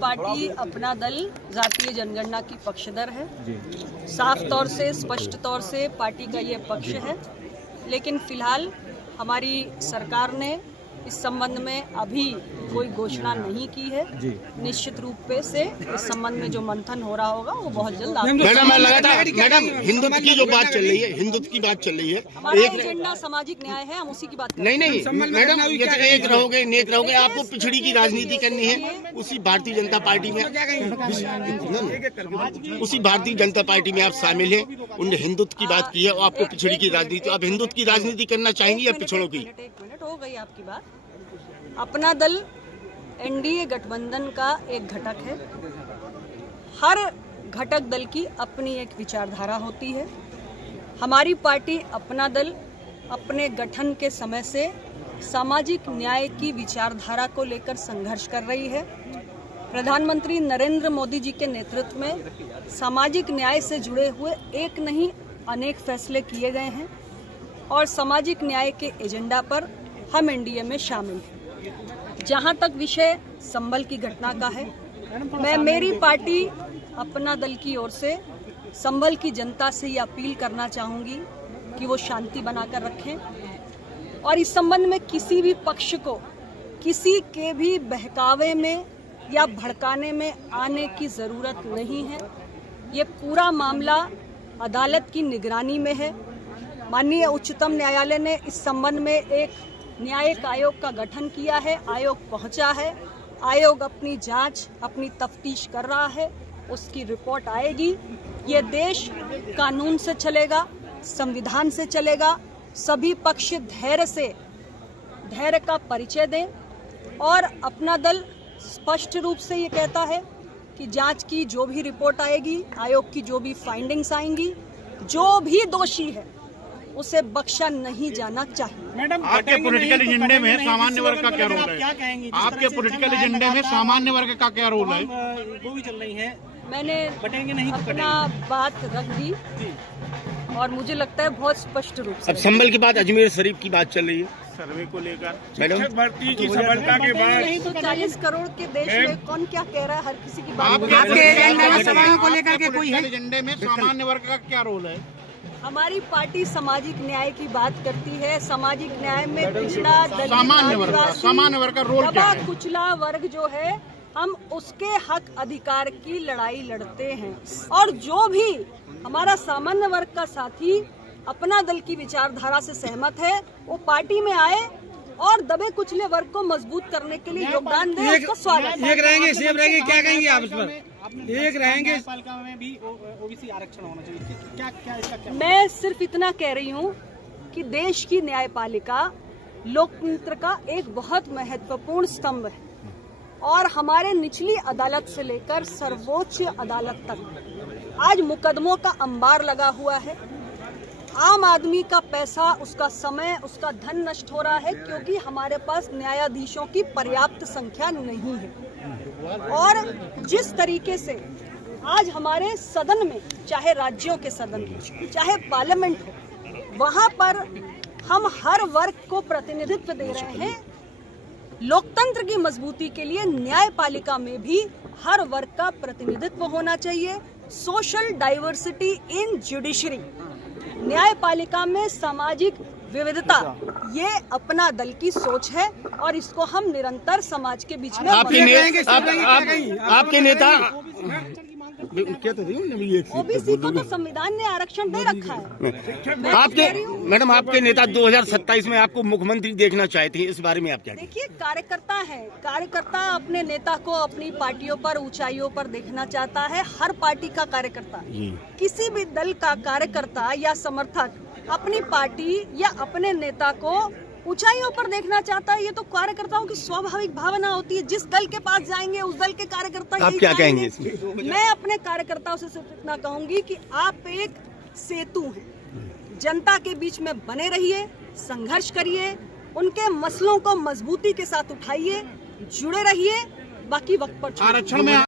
Party अपना दल जातीय जनगणना की पक्षधर है। साफ तौर से, स्पष्ट तौर से पार्टी का ये पक्ष है, लेकिन फिलहाल हमारी सरकार ने इस संबंध में अभी कोई घोषणा नहीं की है। निश्चित रूप से इस संबंध में जो मंथन हो रहा होगा वो बहुत जल्द। मैडम हिंदुत्व की जो बात चल रही है, हिंदुत्व की बात चल रही है, हमारा एजेंडा सामाजिक न्याय है, हम उसी की बात नहीं मैडम, ये तो एक रहोगे नेक रहोगे, आपको पिछड़ी की राजनीति करनी है। उसी भारतीय जनता पार्टी में आप शामिल हैं। उनने हिंदुत्व की बात की है और आपको पिछड़ी की राजनीति, आप हिंदुत्व की राजनीति करना चाहेंगे या पिछड़ों की? एक मिनट हो गई आपकी बात। अपना दल एनडीए गठबंधन का एक घटक है। हर घटक दल की अपनी एक विचारधारा होती है। हमारी पार्टी अपना दल अपने गठन के समय से सामाजिक न्याय की विचारधारा को लेकर संघर्ष कर रही है। प्रधानमंत्री नरेंद्र मोदी जी के नेतृत्व में सामाजिक न्याय से जुड़े हुए एक नहीं अनेक फैसले किए गए हैं और सामाजिक न्याय के एजेंडा पर हम एनडीए में शामिल हैं। जहां तक विषय संभल की घटना का है, मैं मेरी पार्टी अपना दल की ओर से संभल की जनता से ये अपील करना चाहूंगी कि वो शांति बनाकर रखें और इस संबंध में किसी भी पक्ष को किसी के भी बहकावे में या भड़काने में आने की जरूरत नहीं है। ये पूरा मामला अदालत की निगरानी में है। माननीय उच्चतम न्यायालय ने इस संबंध में एक न्यायिक आयोग का गठन किया है। आयोग पहुंचा है, आयोग अपनी जांच, अपनी तफ्तीश कर रहा है, उसकी रिपोर्ट आएगी। ये देश कानून से चलेगा, संविधान से चलेगा। सभी पक्ष धैर्य का परिचय दें और अपना दल स्पष्ट रूप से ये कहता है कि जांच की जो भी रिपोर्ट आएगी, आयोग की जो भी फाइंडिंग्स आएंगी, जो भी दोषी है उसे बख्शा नहीं जाना चाहिए। मैडम, आपके पॉलिटिकल एजेंडे में सामान्य वर्ग का क्या रोल है? क्या कहेंगी? आपके पॉलिटिकल एजेंडे में सामान्य वर्ग का क्या रोल है? वो भी चल रही है। मैंने अपना बात रख दी और मुझे लगता है बहुत स्पष्ट रूप से। अब संभल के बाद अजमेर शरीफ की बात चल रही है सर्वे को लेकर। मैडम, भर्ती की सफलता के बाद 140 करोड़ के देश में कौन क्या कह रहा है, हर किसी की बात। आपके एजेंडे में सामान्य वर्ग का क्या रोल है? हमारी पार्टी सामाजिक न्याय की बात करती है। सामाजिक न्याय में पिछड़ा, दलित, सामान्य वर्ग का रोल क्या है? कुचला वर्ग जो है, हम उसके हक अधिकार की लड़ाई लड़ते हैं और जो भी हमारा सामान्य वर्ग का साथी अपना दल की विचारधारा से सहमत है, वो पार्टी में आए और दबे कुचले वर्ग को मजबूत करने के लिए योगदान दे। उसका स्वागत। एक रहेंगे, सेम रहेंगे, क्या कहेंगे आप इस पर? एक रहेंगे, पालिका में भी ओबीसी आरक्षण होना चाहिए। क्या इसका क्या? मैं सिर्फ इतना कह रही हूँ कि देश की न्यायपालिका लोकतंत्र का एक बहुत महत्वपूर्ण स्तंभ है और हमारे निचली अदालत से लेकर सर्वोच्च अदालत तक आज मुकदमों का अंबार लगा हुआ है। आम आदमी का पैसा, उसका समय, उसका धन नष्ट हो रहा है क्योंकि हमारे पास न्यायाधीशों की पर्याप्त संख्या नहीं है। और जिस तरीके से आज हमारे सदन में, चाहे राज्यों के सदन में, चाहे पार्लियामेंट हो, वहां पर हम हर वर्ग को प्रतिनिधित्व दे रहे हैं। लोकतंत्र की मजबूती के लिए न्यायपालिका में भी हर वर्ग का प्रतिनिधित्व होना चाहिए। सोशल डाइवर्सिटी इन जुडिशरी, न्यायपालिका में सामाजिक विविधता, ये अपना दल की सोच है और इसको हम निरंतर समाज के बीच में आपके नेता ओबीसी को तो संविधान ने आरक्षण दे रखा है। मैडम, आपके नेता 2027 में आपको मुख्यमंत्री देखना चाहते हैं, इस बारे में आप क्या? देखिए, कार्यकर्ता है, कार्यकर्ता अपने नेता को अपनी पार्टियों पर, ऊंचाइयों पर देखना चाहता है। हर पार्टी का कार्यकर्ता, किसी भी दल का कार्यकर्ता या समर्थक अपनी पार्टी या अपने नेता को ऊंचाइयों पर देखना चाहता है। ये तो कार्यकर्ताओं की स्वाभाविक भावना होती है। जिस दल के पास जाएंगे उस दल के कार्यकर्ता आप क्या कहेंगे इसमें? मैं अपने कार्यकर्ताओं से सिर्फ इतना कहूंगी कि आप एक सेतु हैं, जनता के बीच में बने रहिए, संघर्ष करिए, उनके मसलों को मजबूती के साथ उठाइए, जुड़े रहिए, बाकी वक्त पर आरक्षण में